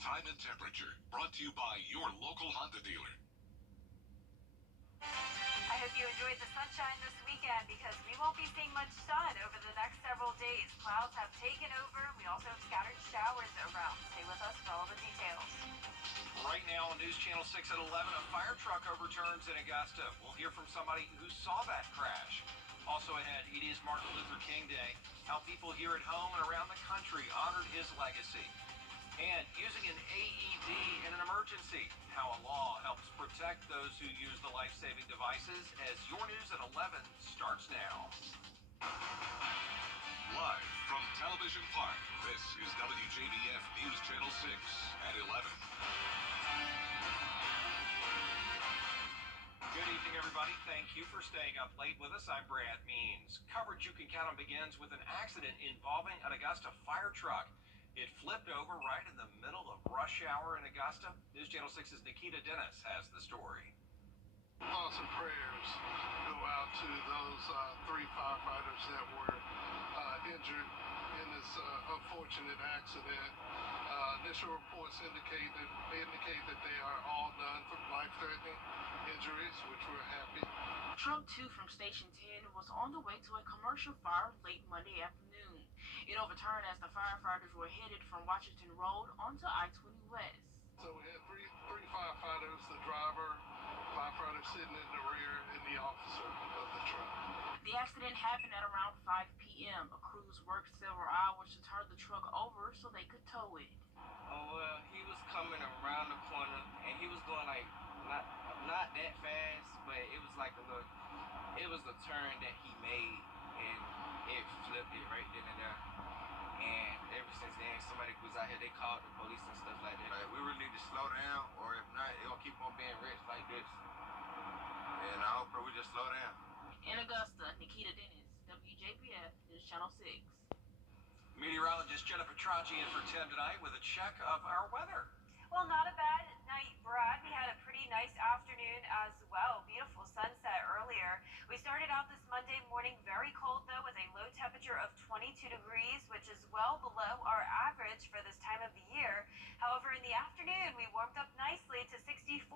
Time and temperature, brought to you by your local Honda dealer. I hope you enjoyed the sunshine this weekend because we won't be seeing much sun over the next several days. Clouds have taken over. We also have scattered showers around. Stay with us for all the details. Right now on News Channel 6 at 11, a fire truck overturns in Augusta. We'll hear from somebody who saw that crash. Also ahead, it is Martin Luther King Day. How people here at home and around the country honored his legacy. And using an AED in an emergency, how a law helps protect those who use the life-saving devices, as your news at 11 starts now. Live from Television Park, this is WJBF News Channel 6 at 11. Good evening, everybody. Thank you for staying up late with us. I'm Brad Means. Coverage you can count on begins with an accident involving an Augusta fire truck. It flipped over right in the middle of rush hour in Augusta. News Channel 6's Nikita Dennis has the story. Thoughts and prayers go out to those three firefighters that were injured in this unfortunate accident. Initial reports indicate that they are all done for life-threatening injuries, which we're happy. Truck 2 from Station 10 was on the way to a commercial fire late Monday afternoon. It overturned as the firefighters were headed from Washington Road onto I-20 West. So we had three firefighters, the driver, firefighter sitting in the rear, and the officer of the truck. The accident happened at around 5 p.m. A crews worked several hours to turn the truck over so they could tow it. Oh, well, he was coming around the corner, and he was going like not that fast, but it was like it was the turn that he made, and it flipped it right then and there. And ever since then, somebody was out here, they called the police and stuff like that. Like, we really need to slow down, or if not, it'll keep on being rich like this. And I hope we just slow down. In Augusta, Nikita Dennis, WJBF News Channel 6. Meteorologist Jennifer Tracci in for 10 tonight with a check of our weather. Well, not a bad night, Brad. We had a pretty nice afternoon as well. Beautiful sunset earlier. We started out this Monday morning very cold, though, with a low temperature of 22 degrees, which is well below our average for this time of the year. However, in the afternoon, we warmed up nicely to 64,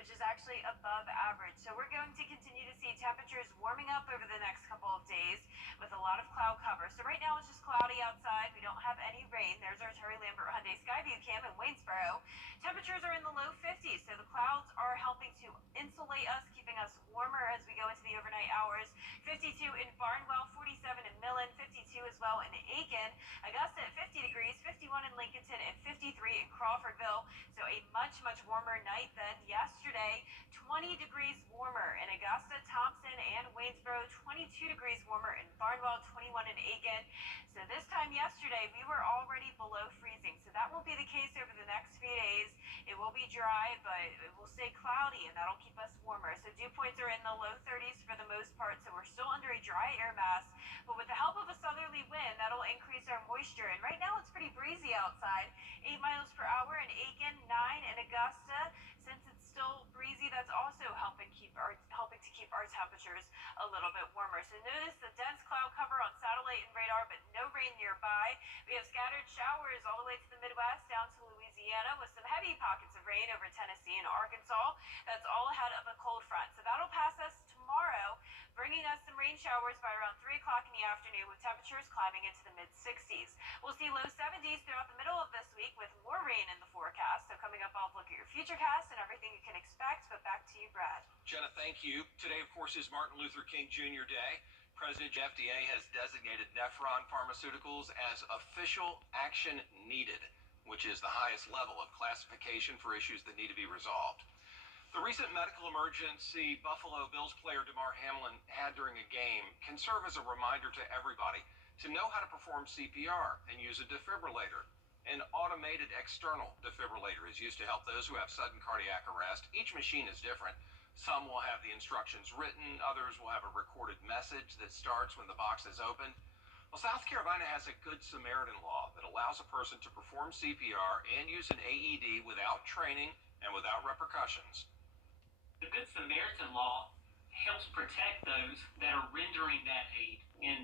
which is actually above average. So we're going to continue to see temperatures warming up over the next couple of days with a lot of cloud cover. So right now it's just cloudy outside. We don't have any rain. There's our Terry Lambert Hyundai Skyview cam in Waynesboro. Temperatures are in the low 50s, so the clouds are helping to insulate us, keeping us warmer as we go into the overnight hours. 52 in Barnwell, 47 in Millen, 52 as well in Aiken, Augusta at 50 degrees, 51 in Lincolnton, and 53 in Crawfordville. So a much, much warmer night than yesterday. 20 degrees warmer in Augusta, Thompson, and Waynesboro. 22 degrees warmer in Barnwell, 21 in Aiken. So this time yesterday, we were already below freezing. So that won't be the case over the next few days. It will be dry, but it will stay cloudy, and that'll keep us warmer. So dew points are in the low 30s for the most part, so we're still under a dry air mass. But with the help of a southerly wind, that'll increase our moisture. And right now, it's pretty breezy outside. 8 miles per hour in Aiken, 9 in Augusta. Since it's still breezy, that's also helping to keep our temperatures a little bit warmer. So notice the dense cloud cover on satellite and radar, but no rain nearby. We have scattered showers all the way to the Midwest down to Louisiana with some heavy pockets of rain over Tennessee and Arkansas. That's all ahead of a cold front. So that'll pass us tomorrow, bringing us some rain showers by around 3 o'clock in the afternoon with temperatures climbing into the mid-60s. We'll see low 70s throughout the middle of this week with more rain in the forecast. So coming up, I'll look at your futurecast and everything you can expect. But back to you, Brad. Jenna, thank you. Today, of course, is Martin Luther King Jr. Day. President of the FDA has designated Nephron Pharmaceuticals as official action needed, which is the highest level of classification for issues that need to be resolved. The recent medical emergency Buffalo Bills player DeMar Hamlin had during a game can serve as a reminder to everybody to know how to perform CPR and use a defibrillator. An automated external defibrillator is used to help those who have sudden cardiac arrest. Each machine is different. Some will have the instructions written, others will have a recorded message that starts when the box is opened. Well, South Carolina has a Good Samaritan law that allows a person to perform CPR and use an AED without training and without repercussions. The Good Samaritan law helps protect those that are rendering that aid. And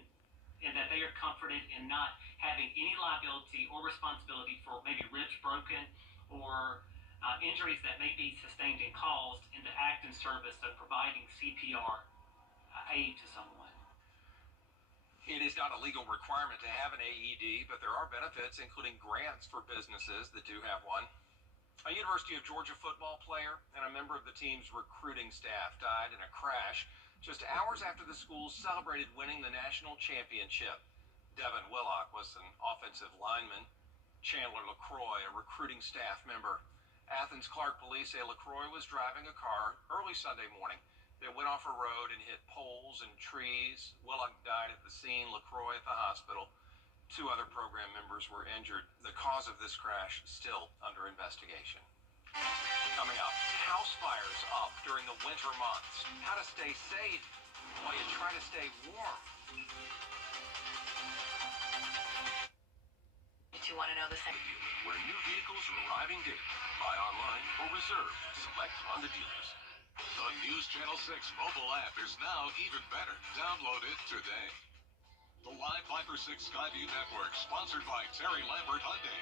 and that they are comforted in not having any liability or responsibility for maybe ribs broken or injuries that may be sustained and caused, in the act and service of providing CPR aid to someone. It is not a legal requirement to have an AED, but there are benefits, including grants for businesses that do have one. A University of Georgia football player and a member of the team's recruiting staff died in a crash just hours after the school celebrated winning the national championship. Devin Willock was an offensive lineman. Chandler LaCroix, a recruiting staff member. Athens Clark police say LaCroix was driving a car early Sunday morning that went off a road and hit poles and trees. Willock died at the scene, LaCroix at the hospital. 2 other program members were injured. The cause of this crash still under investigation. Coming up, house fires up during the winter months. How to stay safe while you try to stay warm. Did you want to know the second? Where new vehicles are arriving daily. Buy online or reserve. Select on the dealers. The News Channel 6 mobile app is now even better. Download it today. The live 5x6 Skyview Network, sponsored by Terry Lambert Hyundai.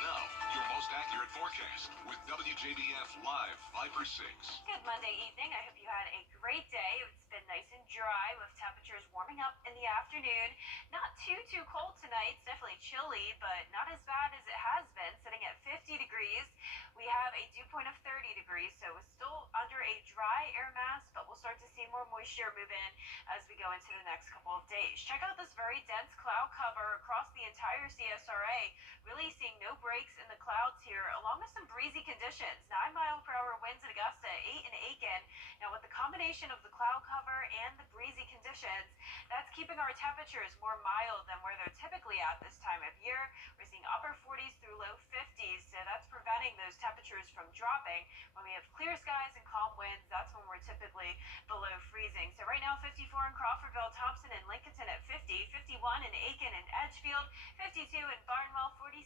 Now, your most accurate forecast with WJBF Live 5x6. Good Monday evening. I hope you had a great day. It's been nice and dry with temperatures warming up in the afternoon. Not too cold tonight. It's definitely chilly, but not as bad as it has been, sitting at 50 degrees. We have a dew point of 30 degrees, so it's still under a dry air mass, but we'll start to see more moisture move in as we go into the next couple of days. Check out this very dense cloud cover across the entire CSRA. Really seeing no breaks in the clouds here, along with some breezy conditions. 9-mile-per-hour winds in Augusta, 8 in Aiken. Now, with the combination of the cloud cover and the breezy conditions, that's keeping our temperatures more mild than where they're typically at this time of year. We're seeing upper 40s through low 50s, so that's preventing those temperatures from dropping. When we have clear skies and calm winds, that's when we're typically below freezing. So right now, 54 in Crawfordville, Thompson and Lincolnton at 50, 51 in Aiken and Edgefield, 52 in Barnwell, 47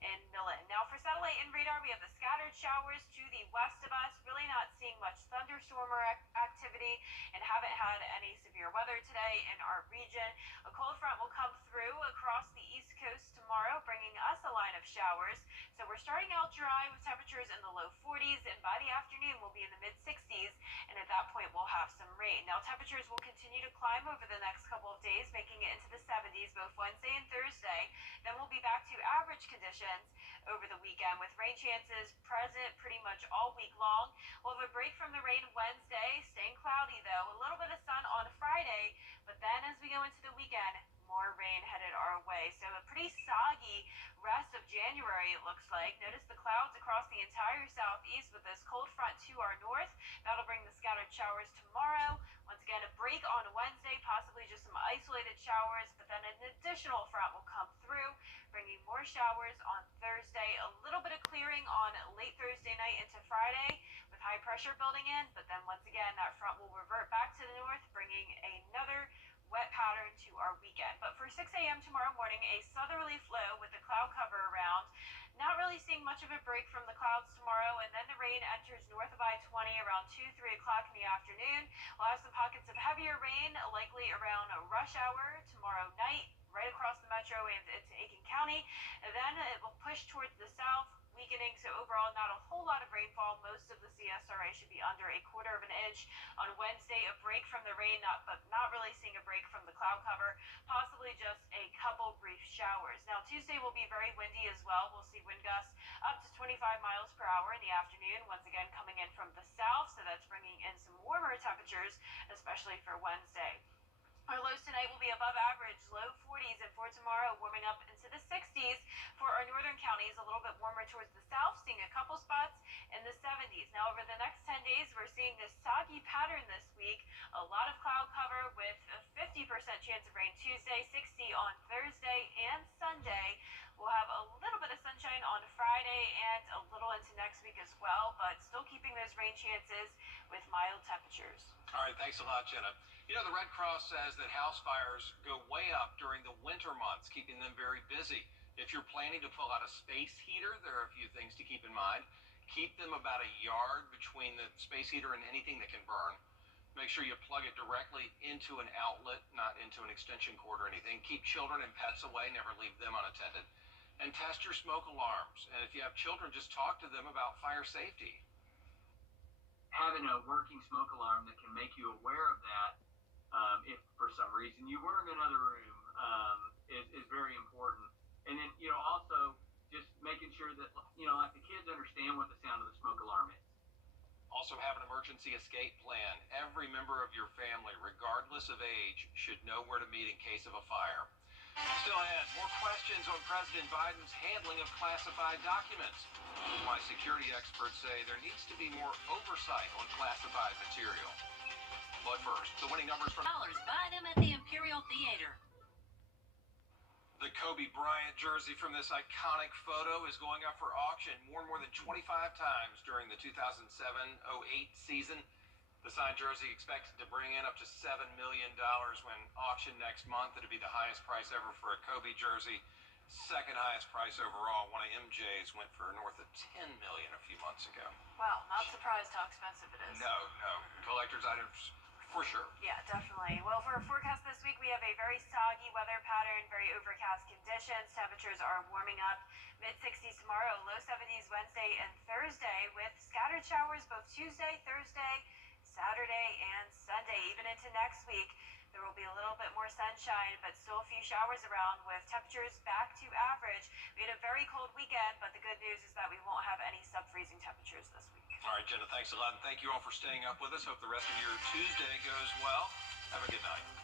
in Millen. Now for satellite and radar, we have the scattered showers to the west of us. Really not seeing much thunderstormer activity and haven't had any severe weather today in our region. A cold front will come through across the east coast tomorrow, bringing us a line of showers. So we're starting out dry with temperatures in the low 40s, and by the afternoon we'll be in the mid 60s, and at that point we'll have some rain. Now temperatures will continue to climb over the next couple of days, making it into the 70s both Wednesday and Thursday. Then we'll be back to average conditions over the weekend, with rain chances present pretty much all week long. We'll have a break from the rain Wednesday, staying cloudy though, a little bit of sun on Friday, but then as we go into the weekend, more rain headed our way. So a pretty soggy rest of January, it looks like. Notice the clouds across the entire southeast with this cold front to our north. That'll bring the scattered showers tomorrow. Once again, a break on Wednesday, possibly just some isolated showers, but then an additional front will come through, bringing more showers on Thursday. A little bit of clearing on late Thursday night into Friday with high pressure building in, but then once again, that front will revert back to the north, bringing another wet pattern to our weekend. But for 6 a.m. tomorrow morning, a southerly flow with the cloud cover around. Not really seeing much of a break from the clouds tomorrow, and then the rain enters north of I-20 around 2-3 o'clock in the afternoon. We'll have some pockets of heavier rain, likely around rush hour tomorrow night, right across the metro and into Aiken County. And then it will push towards the south, weakening, so overall not a whole lot of rainfall. Most of the CSRA should be under 1/4 of an inch. On Wednesday, a break from the rain, but not really seeing a break from the cloud cover, possibly just a couple brief showers. Now Tuesday will be very windy as well. We'll see wind gusts up to 25 miles per hour in the afternoon, once again coming in from the south, so that's bringing in some warmer temperatures, especially for Wednesday. Our lows tonight will be above average, low 40s, and for tomorrow, warming up into the 60s. For our northern counties, a little bit warmer towards the south, seeing a couple spots in the 70s. Now, over the next 10 days, we're seeing this soggy pattern this week. A lot of cloud cover with a 50% chance of rain Tuesday, 60 on Thursday and Sunday. We'll have a little bit of sunshine on Friday and a little into next week as well, but still keeping those rain chances with mild temperatures. All right, thanks a lot, Jenna. You know, the Red Cross says that house fires go way up during the winter months, keeping them very busy. If you're planning to pull out a space heater, there are a few things to keep in mind. Keep them about a yard between the space heater and anything that can burn. Make sure you plug it directly into an outlet, not into an extension cord or anything. Keep children and pets away, never leave them unattended. And test your smoke alarms. And if you have children, just talk to them about fire safety. Having a working smoke alarm that can make you aware of that, if for some reason you were in another room, is very important. And then, also just making sure that, like the kids understand what the sound of the smoke alarm is. Also have an emergency escape plan. Every member of your family, regardless of age, should know where to meet in case of a fire. Still ahead, more questions on President Biden's handling of classified documents. Why security experts say there needs to be more oversight on classified material. But first, the winning numbers from Buy them at the Imperial Theater. the Kobe Bryant jersey from this iconic photo is going up for auction more than 25 times during the 2007-08 season. The signed jersey expected to bring in up to $7 million when auctioned next month. It'll be the highest price ever for a Kobe jersey. Second highest price overall. One of MJ's went for north of $10 million a few months ago. Well, not surprised how expensive it is. No. Collector's items for sure. Yeah, definitely. Well, for our forecast this week, we have a very soggy weather pattern, very overcast conditions. Temperatures are warming up. Mid-60s tomorrow, low 70s Wednesday and Thursday, with scattered showers both Tuesday, Thursday, Saturday, and Sunday. Even into next week, there will be a little bit more sunshine, but still a few showers around with temperatures back to average. We had a very cold weekend, but the good news is that we won't have any sub-freezing temperatures this week. All right, Jenna, thanks a lot, and thank you all for staying up with us. Hope the rest of your Tuesday goes well. Have a good night.